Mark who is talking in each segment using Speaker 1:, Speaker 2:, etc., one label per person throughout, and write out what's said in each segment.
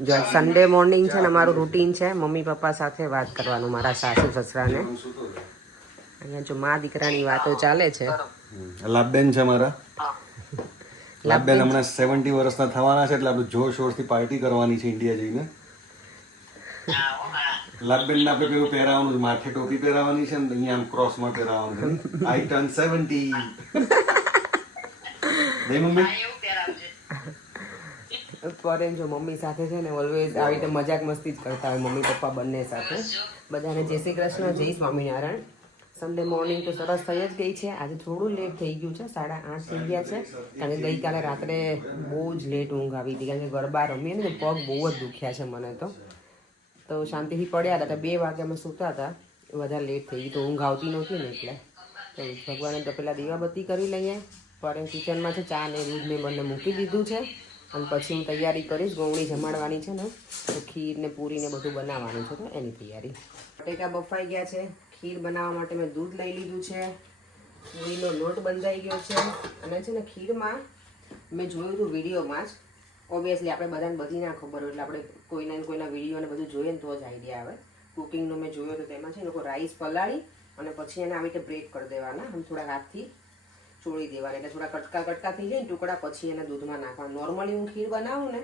Speaker 1: જો Sunday morning છે ને અમારું રૂટીન છે મમ્મી પપ્પા સાથે વાત કરવાનું મારા સાસુ સસરાને. અહીંયા જો મા દીકરાની વાતો ચાલે છે.
Speaker 2: લાભબેન છે મારા. લાભબેન હમણાં સેવન્ટી વર્ષના થવાના છે એટલે આપણે જોશથી પાર્ટી કરવાની છે ઇન્ડિયા જઈને. લાભબેન ને આપણે પેલું પહેરાવાનું છે માથે ટોપી પહેરાવાની છે ને અહીંયા આમ ક્રોસમાં પહેરાવાનું આઈ ટર્ન સેવન્ટી નહીં મમ્મી?
Speaker 1: ફોરેન જો મમ્મી સાથે છે ને ઓલવેઝ આવી રીતે મજાક મસ્તી જ કરતા હોય મમ્મી પપ્પા બંને સાથે. બધાને જય શ્રી કૃષ્ણ, જય સ્વામિનારાયણ. સન્ડે મોર્નિંગ તો સરસ થઈ જ ગઈ છે. આજે થોડું લેટ થઈ ગયું છે. સાડા આઠ થઈ ગયા છે. કારણ કે ગઈકાલે રાત્રે બહુ જ લેટ ઊંઘ આવી હતી. કારણ કે ગરબા રમીએ ને પગ બહુ જ દુખ્યા છે મને તો. તો શાંતિથી પડ્યા હતા. બે વાગે અમે સૂતા હતા. વધારે લેટ થઈ ગઈ. તો ઊંઘ આવતી નહોતી ને એટલે. તો ભગવાને તો પેલા દીવાબત્તી કરી લઈએ. પણ કિચનમાં છે ચા ને દૂધ ને બંને મૂકી દીધું છે. અને પછી હું તૈયારી કરીશ ગોવણી જમાડવાની છે ને, તો ખીર ને પૂરી ને બધું બનાવવાનું છે તો એની તૈયારી. બટેકા બફાઈ ગયા છે. ખીર બનાવવા માટે મેં દૂધ લઈ લીધું છે. પૂરીનો લોટ બંધાઈ ગયો છે. અને છે ને ખીરમાં મેં જોયું હતું વિડીયોમાં જ. ઓબ્વિયસલી આપણે બધાને બધી ના ખબર હોય, એટલે આપણે કોઈના કોઈના વીડિયો ને બધું જોઈએ ને તો જ આઈડિયા આવે. કુકિંગનો મેં જોયો હતો તેમાં છે લોકો રાઈસ પલાળી અને પછી એને આવી રીતે બ્રેક કરી દેવાના, આમ થોડા હાથથી. ચોળી દેવાના એટલે થોડા કટકા કટકા થઈ જાય ને ટુકડા, પછી એને દૂધમાં નાખવાના. નોર્મલી હું ખીર બનાવું ને,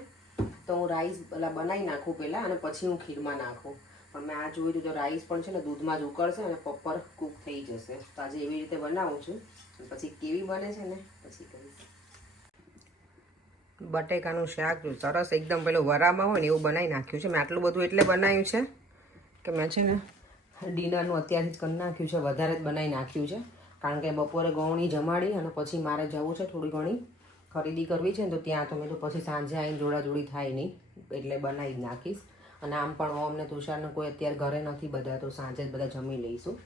Speaker 1: તો હું રાઈસ પેલા બનાવી નાખું પહેલાં અને પછી હું ખીરમાં નાખું. પણ મેં આ જોયું હતું તો રાઈસ પણ છે ને દૂધમાં જ ઉકળશે અને પપ્પર કૂક થઈ જશે. તો આજે એવી રીતે બનાવું છું. પછી કેવી બને છે ને, પછી કહીશ બટેકાનું શાક સરસ એકદમ પેલું વરામાં હોય ને એવું બનાવી નાખ્યું છે. મેં આટલું બધું એટલે બનાવ્યું છે કે મેં છે ને ડિનરનું અત્યારથી જ કરી નાખ્યું છે. વધારે જ બનાવી નાખ્યું છે. કારણ કે બપોરે ગૌણી જમાડી અને પછી મારે જવું છે થોડી ઘણી ખરીદી કરવી છે ને તો ત્યાં તો મેં તો પછી સાંજે આવીને જોડાજોડી થાય નહીં, એટલે બનાવી જ નાખીશ. અને આમ પણ ઓમ ને તુષારને કોઈ અત્યારે ઘરે નથી બધા, તો સાંજે જ બધા જમી લઈશું.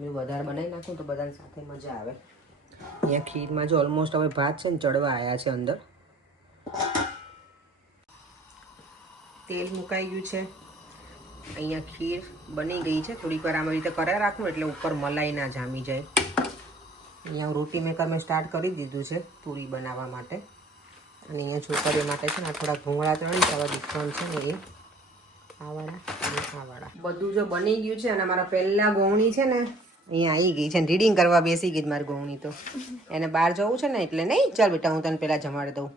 Speaker 1: મેં વધારે બનાવી નાખું તો બધાની સાથે મજા આવે. અહીંયા ખીરમાં જો ઓલમોસ્ટ હવે ભાત છે ને ચડવા આવ્યા છે અંદર. તેલ મુકાઈ ગયું છે. અહીંયા ખીર બની ગઈ છે. થોડીક વાર આમ રીતે કર્યા રાખું એટલે ઉપર મલાઈ ના જામી જાય. અહીંયા હું રોટી મેકર મેં સ્ટાર્ટ કરી દીધું છે પૂરી બનાવવા માટે. અને અહીંયા છોકરીઓ માટે છે ને થોડા ભૂંગળા ત્રણ આવા ડિફરન્ટ છે ને એ. આવાળા અને આવાળા. બધું જો બની ગયું છે અને મારા પહેલા ગોવણી છે ને અહીંયા આવી ગઈ છે ને રીડિંગ કરવા બેસી ગઈ મારી ગોવણી તો. એને બહાર જવું છે ને એટલે નહીં ચાલ બેટા હું તને પહેલાં જમાડી દઉં.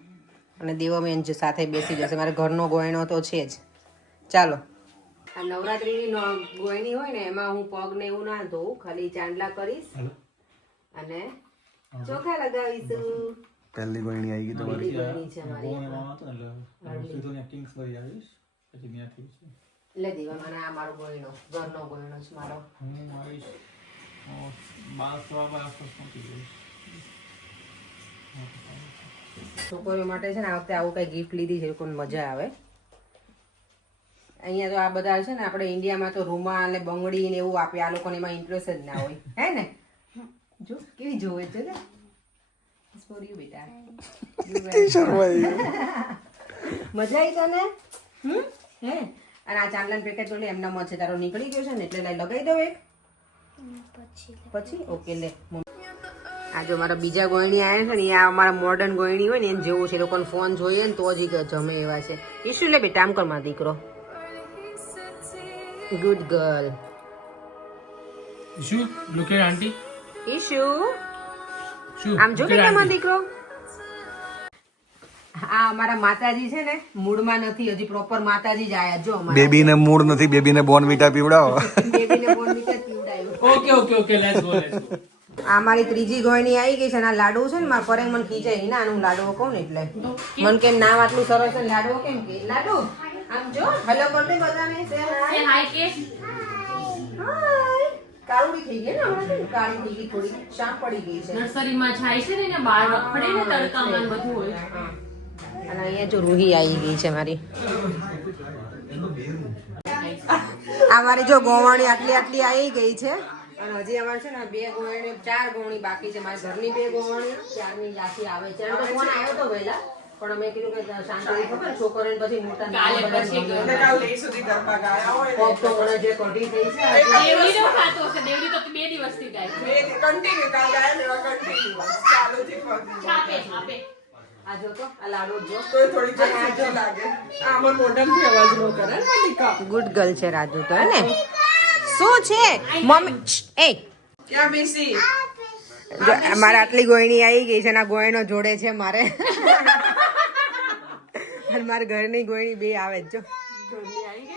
Speaker 1: અને દેવમેન જ સાથે બેસી જશે મારે ઘરનો ગોયણો તો છે જ. ચાલો. આ નવરાત્રીની નો- ગોયણી હોય ને એમાં હું પગને એવું ના ધોઉં ખાલી ચાંદલા કરીશ. અને ચોખા લગાવીશું.
Speaker 2: પહેલી ગોયણી આવી ગઈ તમારી
Speaker 1: પેલી છે મારી. એટલે દેવા મને આ મારો ગોયણો ઘરનો ગોયણો છે મારો. છોકરીઓ માટે છે ને આ વખતે આવું કઈ ગિફ્ટ લીધી છે કોઈ મજા આવે. અહીંયા તો આ બધા છે ને આપણે ઇન્ડિયામાં તો રૂમાલ ને બંગડી ને એવું આપે આ લોકોને એમાં ઇન્ટરેસ્ટ જ ના હોય. હે ને? જો કેવી જોવે છે ને? It's બેટા. You, બેટા મજા આવી તને? હમ? હે? અને આ ચાંદલન પેકેટ તો લે એમના મત છે તારો નીકળી ગયો છે ને એટલે લઈ લગાઈ દઉં એક. પછી? ઓકે લે. આ જો મારા બીજા ગોયણી આવ્યા છે ને એ આ અમારા મોડર્ન ગોયણી હોય ને એને જેવું છે એ લોકોને ફોન જોઈએ ને તો જ જમે એવા છે. ઈશુ લે બેટા આમ કર મારો દીકરો. ગુડ ગર્લ
Speaker 3: શું લુકે auntie.
Speaker 1: ઈશુ? આમ જો
Speaker 3: auntie.
Speaker 1: દીકરો? આ અમારા માતાજી છે ને મૂળમાં નથી હજી પ્રોપર માતાજી જ આયા જો અમારા.
Speaker 2: બેબીને મૂળ નથી બેબીને બોર્નવિટા પીવડાવો.
Speaker 1: બેબીને Bournvita પીવડાયો.
Speaker 3: Okay okay okay let's go let's go
Speaker 1: આ મારી ત્રીજી ગોયણી આવી ગઈ છે અને આ લાડુ છે ને મારા પરે મને ખીજાય ના હું લાડવો કહું ને એટલે. મને કેમ નામ આટલું સરસ છે લાડુ કેમ કે લાડુ? આમ જો હેલો કર દે બધાને હાય કે હાય કાળુડી થઈ ગઈ ને હમણાં કાળી થઈ ગઈ થોડી શામ પડી ગઈ છે.
Speaker 4: નર્સરીમાં જાય છે ને એને બહાર રખડે ને તડકામાં બધું હોય
Speaker 1: હા. અને અહીંયા જો રૂહી આવી ગઈ છે મારી. આ મારી જો ગોવાણી આટલી આટલી આવી ગઈ છે. અને હજી અમારે છે ને બે ગોવાણી ચાર ગોવણી બાકી છે. મારી ઘરની બે ગોવાણી ચારની લાખી આવે છે. ફોન આવ્યો તો વહેલા. પણ અમે કીધું કે શાંતિ ખબર છોકરીને પછી મોટા
Speaker 4: કાલે પછી
Speaker 1: બધા પગ તો મને જે કઢી થઈ છે
Speaker 4: દેવડી નો ખાતો છે દેવડી તો બે દિવસથી ગાય છે. છાપે છાપે.
Speaker 1: આ જો તો આ લાડુ જો.
Speaker 5: તો થોડી જલ્દી લાગે. આમાં મોઢમથી અવાજ નો કરે ને
Speaker 1: ગુડ ગર્લ છે રાજુ તો હે ને? શું છે? મમ્મી એ.
Speaker 5: ક્યાં બેસી?
Speaker 1: મારા મારે આટલી ગોયણી આવી ગઈ છે ના ગોયણો જોડે છે મારે. અને મારે ઘરની ગોયણી બે આવે જ જો.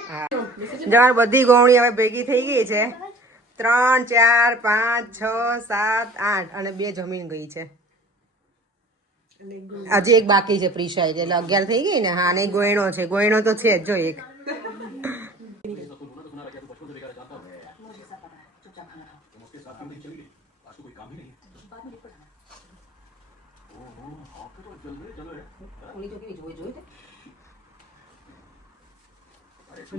Speaker 1: હા. જો બધી ગોવણી હવે ભેગી થઈ ગઈ છે. ત્રણ ચાર પાંચ છ સાત આઠ અને બે જમીન ગઈ છે. હજી એક બાકી છે પ્રિશા એટલે અગિયાર થઈ ગઈ ને? હા અને ગોયણો છે. ગોયણો તો છે જ જો એક
Speaker 5: હા એ જોઈશે એટલે કદાચ જો જો જો
Speaker 1: આને તો હવે ચાંદલો કરવા જ નથી ક્યારે અહીંયા કરો અહીંયા કરો
Speaker 5: હા કરી દે
Speaker 1: ગુડ ગર્લ છે હા અહીંયા ના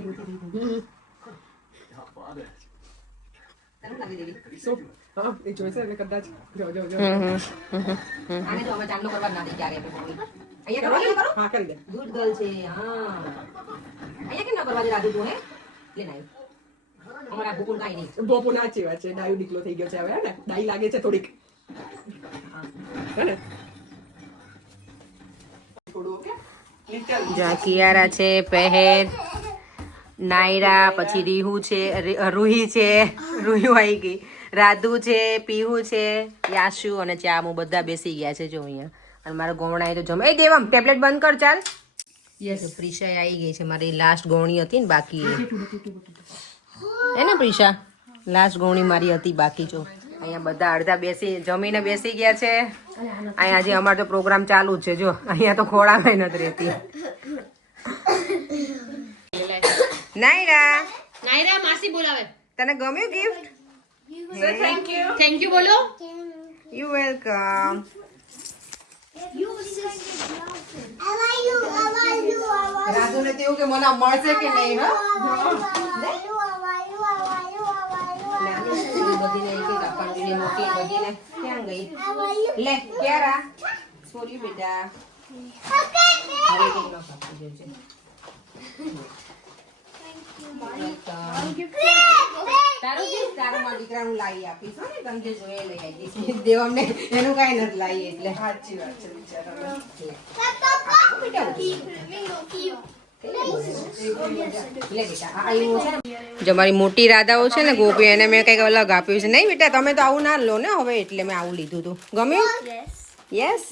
Speaker 1: ના
Speaker 5: બોપુ નાચી વાત છે ડાયું દીકલો થઈ ગયો છે હવે ને ડાઈ લાગે છે થોડીક ને
Speaker 1: જ્યાં કિયારા છે પહેર નાયરા, પછી રીહુ છે રૂહી છે, રૂહી આવી ગઈ. રાધુ છે, પીહુ છે યાશુ અને ચામુ બધા બેસી ગયા છે જો અહીંયા. અને મારા ગોવણાએ તો જમે એ દેવમ, ટેબ્લેટ બંધ કર, ચાલ. યસ, પ્રિશા આવી ગઈ છે, મારી લાસ્ટ ગોવણી હતી ને બાકી. હે ને પ્રિશા? લાસ્ટ ગોવણી મારી હતી, બાકી જો. અહીંયા બધા અડધા બેસી, જમીને બેસી ગયા છે. અહીંયા હજી અમારો તો પ્રોગ્રામ ચાલુ જ છે, જો. અહીંયા તો ખોળામાં નથી રહેતી. નાયરા.
Speaker 4: નાયરા માસી બોલાવે.
Speaker 1: તને ગમ્યું gift
Speaker 5: thank you
Speaker 4: thank you બોલો.
Speaker 1: યુ વેલકમ રાધુને તેવું કે મને મળશે કે નહીં હો? મોટી બધીને ક્યાં ગઈ લે ક્યારા સોરી બેટા હવે કંઈક ન કાપવું જોઈશે. તારું gift તારું મારા દીકરાનું લાવી આપીશ હો ને તમે જોઈએ લઈ આવીશ દેવમને એનું કાંઈ નથી લાવી એટલે.
Speaker 5: સાચી વાત છે બિચારા
Speaker 1: જો મારી મોટી રાધાઓ છે ને ગોપી એને મેં કંઈક અલગ આપ્યું છે. નહીં બેટા તમે તો આવું ના લો ને હવે એટલે મેં આવું લીધું હતું ગમ્યું? યસ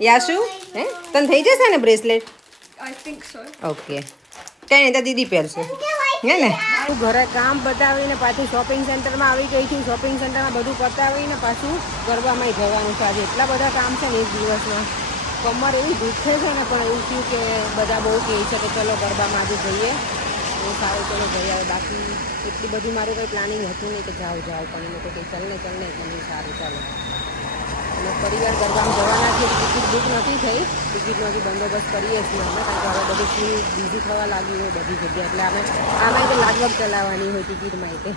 Speaker 1: યાસુ? હે? તને થઈ જશે ને બ્રેસલેટ? ઓકે કઈ નહીં દીદી પહેરશે. હે ને? મારું ઘરે કામ બતાવીને પાછું શોપિંગ સેન્ટરમાં આવી ગઈ છું. શોપિંગ સેન્ટરમાં બધું પતાવીને પાછું ગરબામાં જવાનું છે. આજે એટલા બધા કામ છે ને એક દિવસમાં. કમર એવી દુખે છે ને, પણ એવું થયું કે બધા બહુ કહે છે કે ચલો ગરબામાં આજે જઈએ. બહુ સારું, ચલો જઈ આવે બાકી એટલી બધી મારું કંઈ પ્લાનિંગ હતું નહીં કે જાઓ જાઓ. પણ એ લોકો કંઈ ચલને ચલને, એટલે સારું, ચાલો. અને પરિવાર ગરબામાં જવાના છે, ટિકિટ બુક નથી થઈ. ટિકિટનો હજી બંદોબસ્ત કરીએ છીએ અમે, કારણ કે હવે બધું ફૂલ બીઝી થવા લાગ્યું હોય બધી જગ્યાએ. એટલે અમે આમાં તો લાગવગ ચલાવવાની હોય ટિકિટમાં તે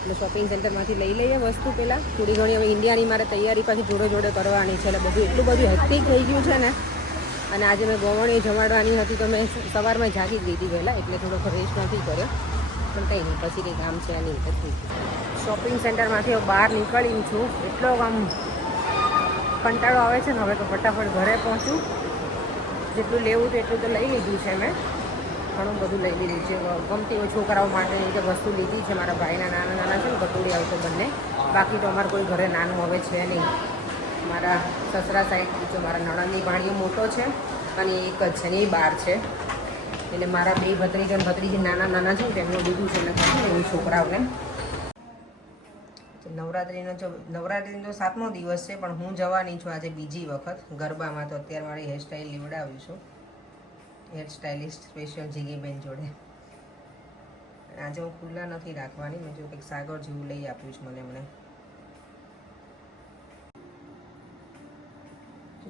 Speaker 1: એટલે શોપિંગ સેન્ટરમાંથી લઈ લઈએ વસ્તુ પહેલાં. થોડી ઘણી હવે ઇન્ડિયાની મારે તૈયારી પાછી જોડે જોડે કરવાની છે, એટલે બધું એટલું બધું હેક્ટિક થઈ ગયું છે ને. અને આજે મેં ગોવણી જમાડવાની હતી, તો મેં સવારમાં જાગી જ લીધી પહેલાં એટલે થોડોક રેસ્ટ નથી કર્યો. પણ કંઈ નહીં. પછી કંઈ કામ છે નહીં, પછી શોપિંગ સેન્ટરમાંથી હું બહાર નીકળી છું. એટલો આમ કંટાળો આવે છે ને, હવે તો ફટાફટ ઘરે પહોંચું. જેટલું લેવું હતું એટલું તો લઈ લીધું છે મેં. ઘણું બધું લઈ લીધું છે. ગમતી હોય છોકરાઓ માટેની જે વસ્તુ લીધી છે, મારા ભાઈના નાના નાના છે ને બટુડી આવશે બંને. બાકી તો અમારે કોઈ ઘરે નાનું હવે છે નહીં. મારા સસરા સાઈડ જો મારા નણંદની ભાણીઓ મોટો છે અને એક જ છે ને, એ બાર છે. એટલે મારા બે ભત્રીજા ભત્રીજી નાના નાના છે તેમનું લીધું છે એટલે હું છોકરાઓને. નવરાત્રિનો જો નવરાત્રિનો સાતમો દિવસ છે, પણ હું જવાની છું આજે બીજી વખત. ગરબામાં તો અત્યારે મારી હેરસ્ટાઈલ લીવડાવી છું. હેર સ્ટાઇલિસ્ટ સ્પેશિયલ જીગીબેન જોડે. આજે હું ખુલ્લા નથી રાખવાની, મેં જો કંઈક સાગર જેવું લઈ આપ્યું છે મને એમણે.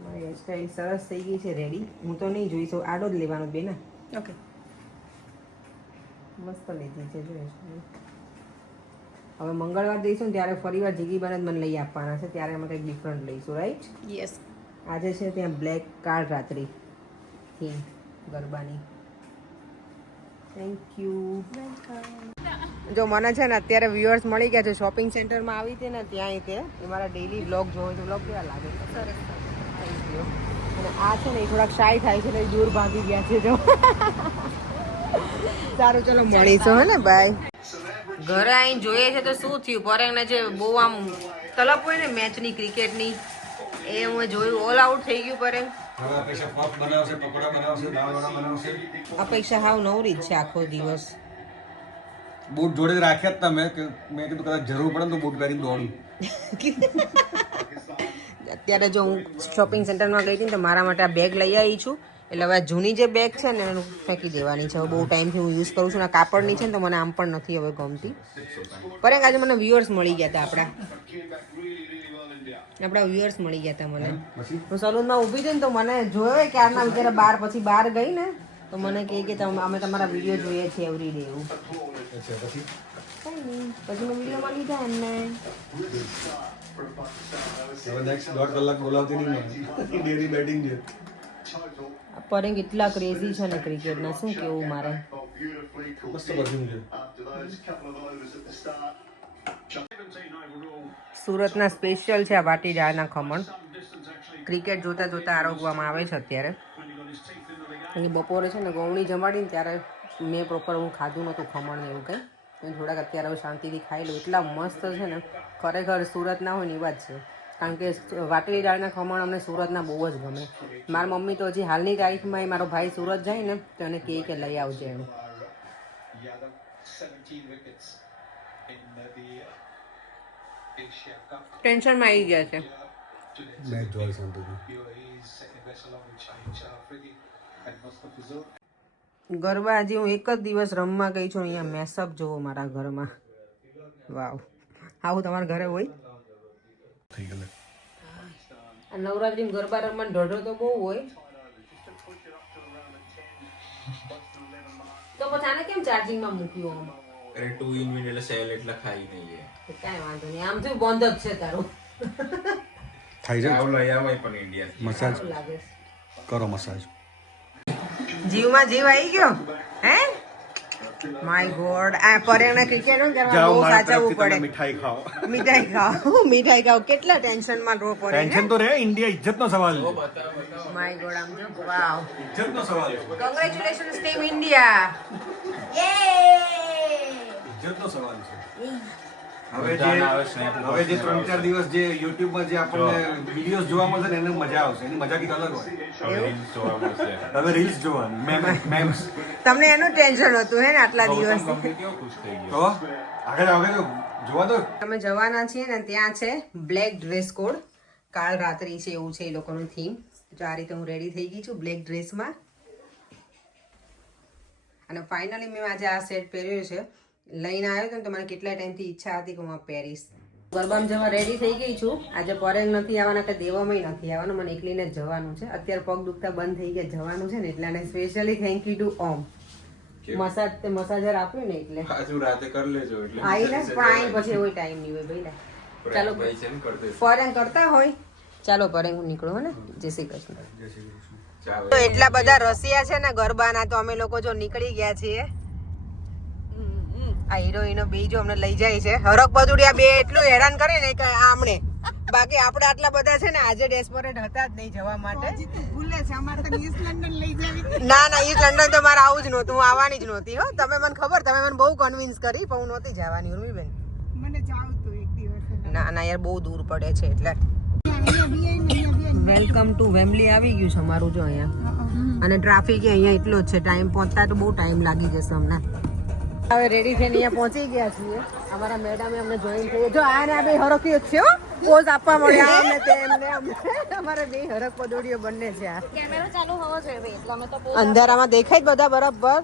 Speaker 1: મારી હેરસ્ટાઈલ સરસ થઈ ગઈ છે રેડી હું તો નહીં જોઈશું આડો જ લેવાનો બેન.
Speaker 5: ઓકે.
Speaker 1: મસ્ત લીધી છે જોઈએ હવે મંગળવાર દઈશું ત્યારે ફરીવાર જીગી જ મને લઈ આપવાના છે ત્યારે અમે કંઈક ડિફરન્ટ લઈશું રાઈટ
Speaker 5: યસ
Speaker 1: આજે છે ત્યાં બ્લેક કાળ રાત્રિ. થીમ ગરબાની. થેન્ક યુ જો મને છે ને અત્યારે વ્યુઅર્સ મળી ગયા છે શોપિંગ સેન્ટરમાં આવી હતી ને ત્યાંય તે. મારા ડેલી બ્લોગ જોવે તો બ્લોગ કેવા લાગે? છે થેન્ક ગયો અને આ છે ને એ થોડાક શાય થાય છે ને દૂર ભાગી ગયા છે જો. સારું ચલો મળીશું હે ને ભાઈ ઘરે આવીને જોઈએ છે તો શું થયું? પરેંગને જે બહુ આમ તલપ હોય ને મેચની ક્રિકેટની એ હું જોયું. ઓલ આઉટ થઈ ગયું પરેંગ.
Speaker 2: અપેક્ષા પફ બનાવશે પકોડા બનાવશે દાળવડા બનાવશે
Speaker 1: અપેક્ષા હાવ નવરી જ છે આખો દિવસ.
Speaker 2: બૂટ જોડે રાખ્યા જ તમે કે મેં કીધું કદાચ જરૂર પડે તો બૂટ પહેરીને દોડું.
Speaker 1: અત્યારે જો હું શોપિંગ સેન્ટરમાં ગઈ હતી તો મારા માટે આ બેગ લઈ આવી છું. એટલે હવે જૂની જે બેગ છે ને એનું ફેંકી દેવાની છે. હવે બહુ ટાઈમથી હું યુઝ કરું છું ને કાપડની છે ને તો મને આમ પણ નથી હવે ગમતી. પરંતુ આજે મને વ્યુઅર્સ મળી ગયા હતા આપણા આપણા વ્યુઅર્સ મળી ગયા હતા મને. હું સલૂનમાં ઊભી હતી ને તો મને જોયો ક્યારના વિચારે બાર પછી બહાર ગઈ ને તો મને કહે કે તમે અમે તમારા વીડિયો જોઈએ છીએ એવરી ડે એવું.
Speaker 2: પછી?
Speaker 1: મેં વિડીયોમાં લીધા એમને.
Speaker 2: હવે નેક્સ્ટ દોઢ કલાક બોલાવતી નહીં ડેરી બેટિંગ છે.
Speaker 1: આ પરેંગ એટલા ક્રેઝી છે ને ક્રિકેટના શું કેવું મારે?
Speaker 2: મસ્ત પરફ્યુમ છે.
Speaker 1: સુરતના સ્પેશિયલ છે આ વાટીદાળના ખમણ. ક્રિકેટ જોતા જોતા આરોગવામાં આવે છે અત્યારે. અહીં બપોરે છે ને ગૌણી જમાડીને ત્યારે મેં પ્રોપર હું ખાધું નહોતું ખમણ ને એવું કંઈ. થોડાક અત્યારે હવે શાંતિથી ખાઈ લઉં. એટલા મસ્ત છે ને. ખરેખર સુરતના હોય ને એવા જ છે. કારણ કે વાટલી દાળના ખમણ અમને સુરતના બહુ જ ગમે. મારી મમ્મી તો હજી હાલની તારીખમાં મારો ભાઈ સુરત જાય ને, તો એને કહે કે લઈ આવજે એમ. ટેન્શનમાં આવી ગયા છે.
Speaker 2: મેચ જોઈ શાંતિથી
Speaker 1: ગરબા હજી હું એક જ દિવસ રમવા ગઈ છું અહીંયા મેસઅપ જોવો મારા ઘરમાં. વાવ. આવું તમારા ઘરે હોય?
Speaker 2: નવરાત્રી
Speaker 1: આ નવરાત્રીમાં ગરબા રમવાનો ઢોઢો તો બહુ હોય. તો પછી આને કેમ ચાર્જિંગમાં મૂક્યું આમ?
Speaker 6: અરે ટુ ઇન મિનિટ એટલે સેલ એટલે ખાઈ નહીં
Speaker 1: કાંઈ વાંધો નહીં. આમ તો બંધ જ છે તારું.
Speaker 2: થાય જાય
Speaker 6: આવું લઈ આવાય પણ ઇન્ડિયા
Speaker 2: મસાજ
Speaker 1: લાગે.
Speaker 2: કરો મસાજ
Speaker 1: જીવમાં જીવ આવી ગયો? હે? માય ગોડ આ પરેણે ક્રિકેટ કરવા બહુ સાચવવું પડે.
Speaker 2: મીઠાઈ ખાઓ.
Speaker 1: મીઠાઈ ખાઓ. મીઠાઈ ખાઓ. કેટલા ટેન્શનમાં રો પડે
Speaker 2: ટેન્શન તો રે ઇન્ડિયા ઇજ્જતનો સવાલ છે.
Speaker 1: માય ગોડ આમ જો વાવ
Speaker 2: ઇજ્જતનો સવાલ છે.
Speaker 1: કોંગ્રેચ્યુલેશન્સ ટીમ ઇન્ડિયા
Speaker 2: ઇજ્જતનો સવાલ છે. હવે જે હવે જે ત્રણ ચાર દિવસ જે યુટ્યુબમાં જે આપણને વિડીયોઝ જોવા મળશે ને એને મજા આવશે. એની મજા કંઈક અલગ હોય. હવે રીલ્સ જોવાની. મેમ્સ
Speaker 1: તમને એનું ટેન્શન હતું હે ને આટલા દિવસ
Speaker 2: તો આગળ આગળ તો જોવા દો.
Speaker 1: અમે જવાના છીએ ને ત્યાં છે બ્લેક ડ્રેસ કોડ કાલ રાત્રિ છે એવું છે એ લોકોનું થીમ તો આ રીતે હું રેડી થઈ ગઈ છું બ્લેક ડ્રેસમાં અને ફાઇનલી મેં આજે આ સેટ પહેર્યો છે. લઈને આવ્યો હતો ને તો મને કેટલા ટાઈમથી ઈચ્છા હતી કે હું આ પહેરીશ ગરબામાં જવા રેડી થઈ ગઈ છું. આજે પરેંગ નથી આવવાના કે દેવામાં નથી આવવાનું. મને એકલીને જ જવાનું છે. અત્યારે પગ દુખતા બંધ થઈ ગયા જવાનું છે ને એટલે અને specially thank you to Om massage તે મસાજર આપ્યું ને એટલે.
Speaker 6: આજુ રાતે કરી લેજો એટલે
Speaker 1: આઈ ને પણ આઈ પછી એવો ટાઈમ નહીં હોય ભાઈ. ચાલો
Speaker 6: ફોરેન છે કરતે
Speaker 1: હોય. ચાલો પરેંગ હું નીકળું હો ને. જય શ્રી કૃષ્ણ.
Speaker 6: ચાલો.
Speaker 1: તો એટલા બધા રસિયા છે ને ગરબાના તો અમે લોકો જો નીકળી ગયા છીએ. આ હિરોઈનો બે જો અમને લઈ જાય છે. હરક પદુડિયા બે એટલું હેરાન કરે ને કે આમણે. બાકી આપણે આટલા બધા છે ને આજે ડેસ્પોરેટ હતા જ નહીં જવા માટે. ના ના ઈસ્ટ લંડન તો મારે આવું જ નહોતું હું આવવાની જ નહોતી હો. તમે મને ખબર તમે મને બહુ કન્વિન્સ કરી પણ હું નહોતી જવાની ઉર્મીબેન. ના ના યાર બહુ દૂર પડે છે એટલે. વેલકમ ટુ વેમલી આવી ગયું છે અમારું જો અહીંયા. અને ટ્રાફિક અહીંયા એટલો જ છે ટાઈમ પહોંચતા તો બહુ ટાઈમ લાગી જશે અમને. હવે રેડી થઈને અહીંયા પહોંચી ગયા છીએ. અમારા મેડમે અમને જોઈન થઈ જો આને આ બે હરકીઓ જ છે પોઝ આપવા મળ્યા. અમને તે એમને અમારે બે હરક પદોડીઓ બંને છે આ.
Speaker 7: કેમેરો ચાલુ હોવો જોઈએ ભાઈ એટલે અમે તો
Speaker 1: અંધારામાં દેખાય જ બધા બરાબર.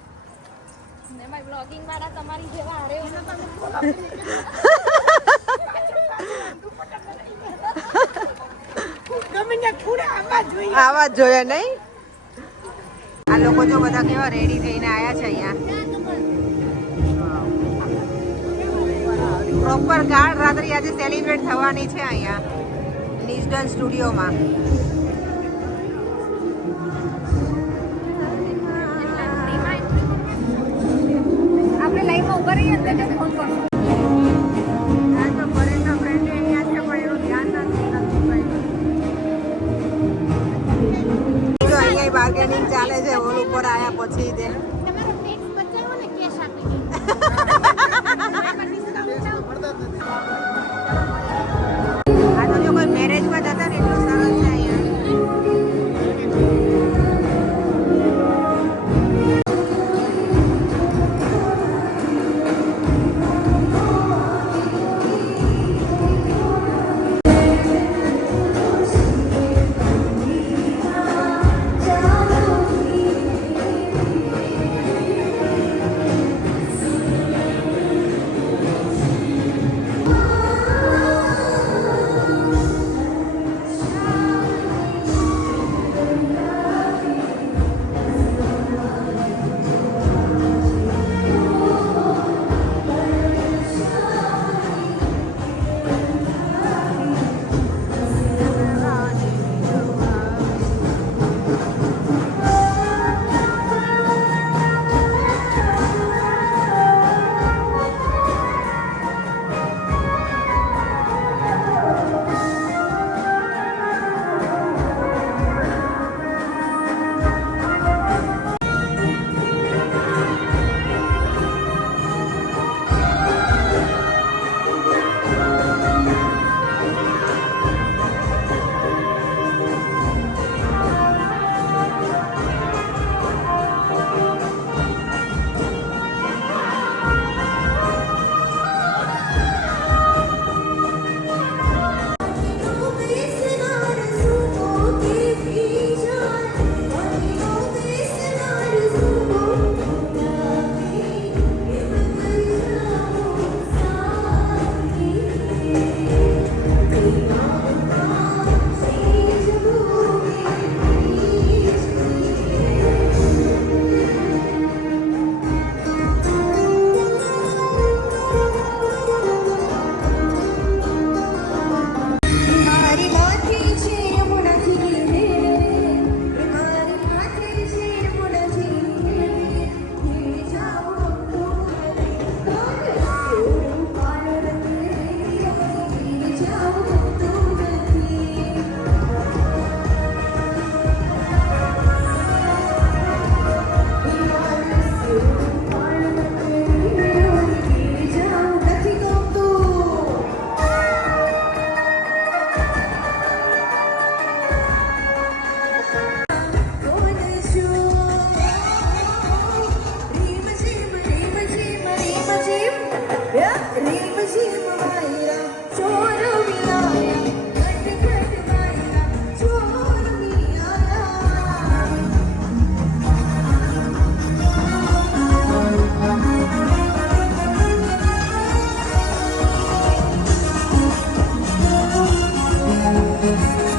Speaker 7: બ્લોગિંગ વાળા તમારી જેવા હારે
Speaker 1: આવા જ જોઈએ નહીં. આ લોકો જો બધા કેવા રેડી થઈને આયા છે અહીંયા. પ્રોપર ગાઢ રાત્રિ આજે સેલિબ્રેટ થવાની છે અહીંયા. નિઝડન સ્ટુડિયોમાં
Speaker 7: આપણે લાઈવમાં ઊભા રહીએ અંદર ફોન કરશું.
Speaker 1: બાર્ગેનિંગ ચાલે છે
Speaker 8: હોલ ઉપર આવ્યા પછી તે. 啊！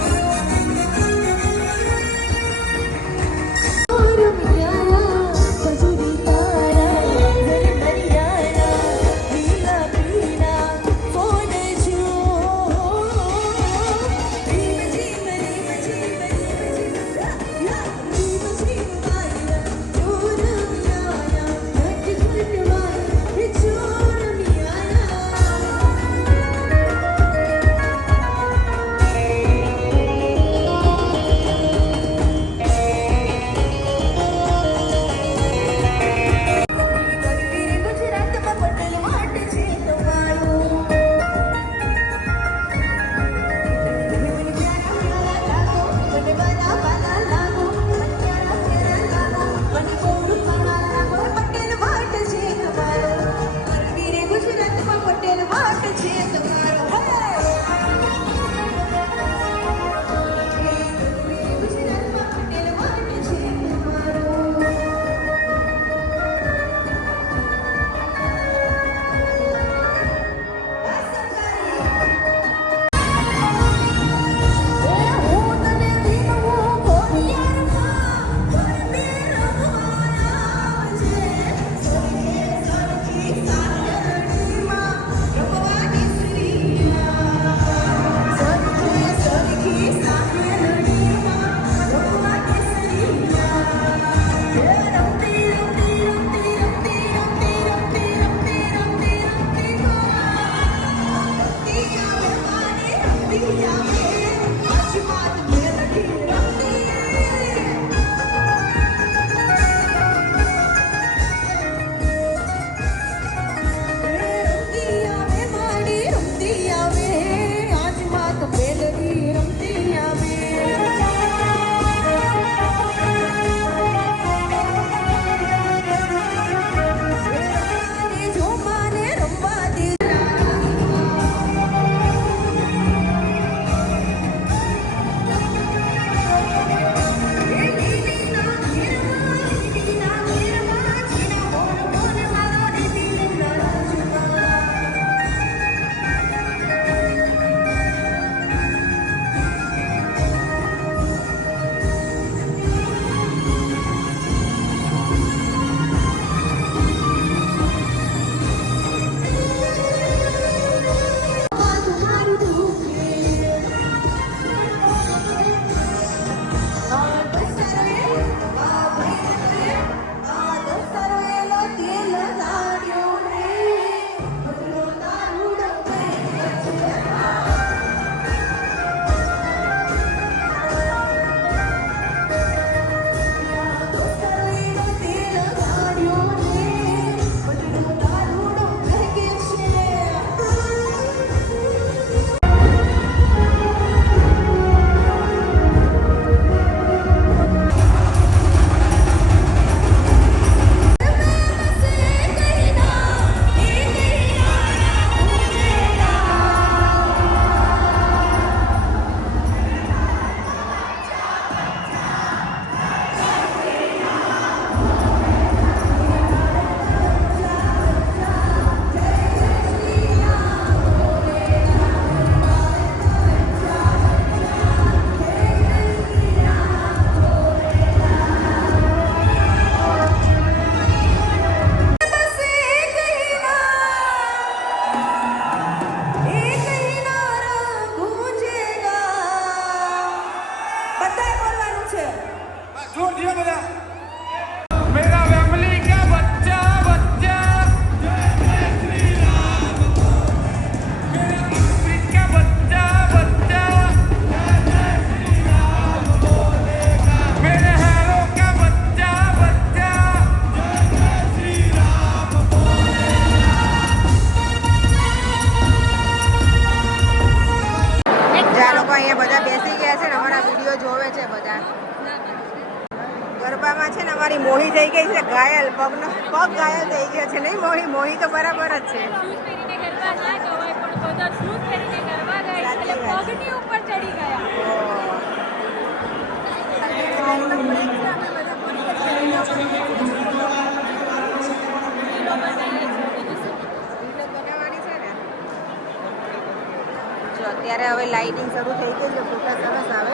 Speaker 8: જો અત્યારે હવે લાઇટિંગ શરૂ થઈ ગઈ છે ફોટા સરસ આવે.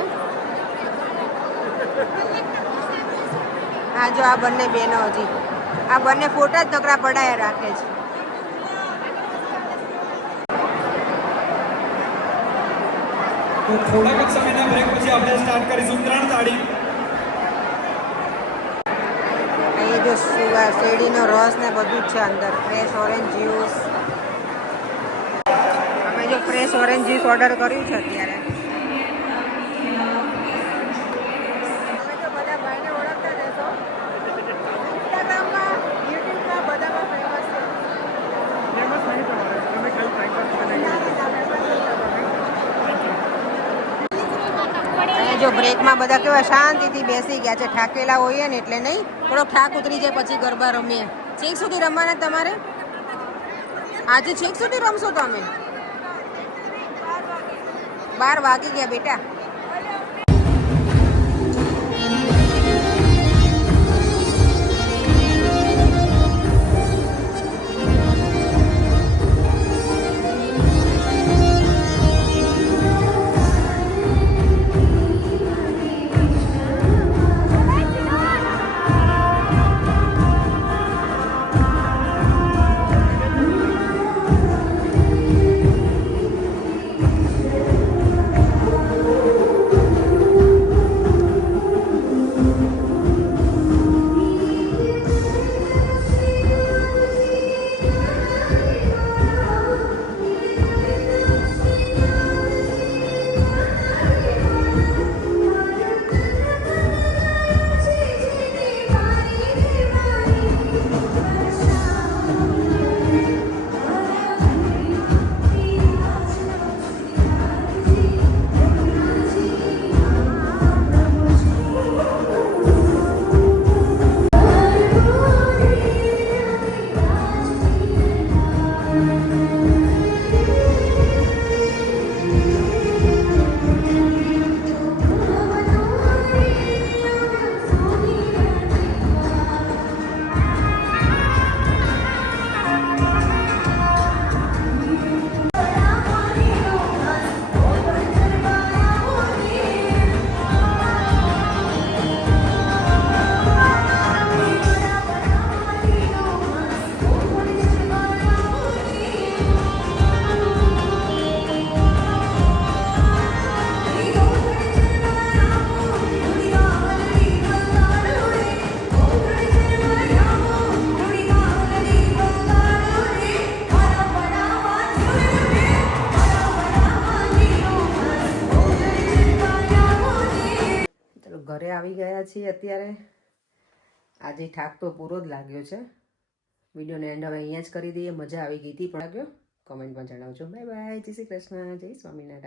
Speaker 8: હા જો આ બંને બહેનો હજી. આ બંને ફોટા જ નકરા પડાયા રાખે છે.
Speaker 9: તો થોડાક જ સમયના બ્રેક પછી આપણે સ્ટાર્ટ કરીશું ત્રણ તાળી.
Speaker 8: અહીં જો શેરડીનો રસ ને બધું જ છે અંદર. Fresh orange juice fresh orange juice order કર્યું છે અત્યારે. જો બ્રેકમાં બધા કેવા શાંતિથી બેસી ગયા છે થાકેલા હોઈએ ને એટલે નહીં થોડોક થાક ઉતરી જાય પછી ગરબા રમીએ. છેક સુધી રમવાના તમારે? આજે છેક સુધી રમશો તમે? બાર વાગી ગયા બેટા.
Speaker 1: અત્યારે આજે ઠાક તો પૂરો જ લાગ્યો છે. વિડીયોને એન્ડ હવે અહીંયા જ કરી દઈએ. મજા આવી ગઈ હતી પણ લાગ્યો? કમેન્ટમાં જણાવજો. બાય બાય જય શ્રી કૃષ્ણ. જય સ્વામિનારાયણ.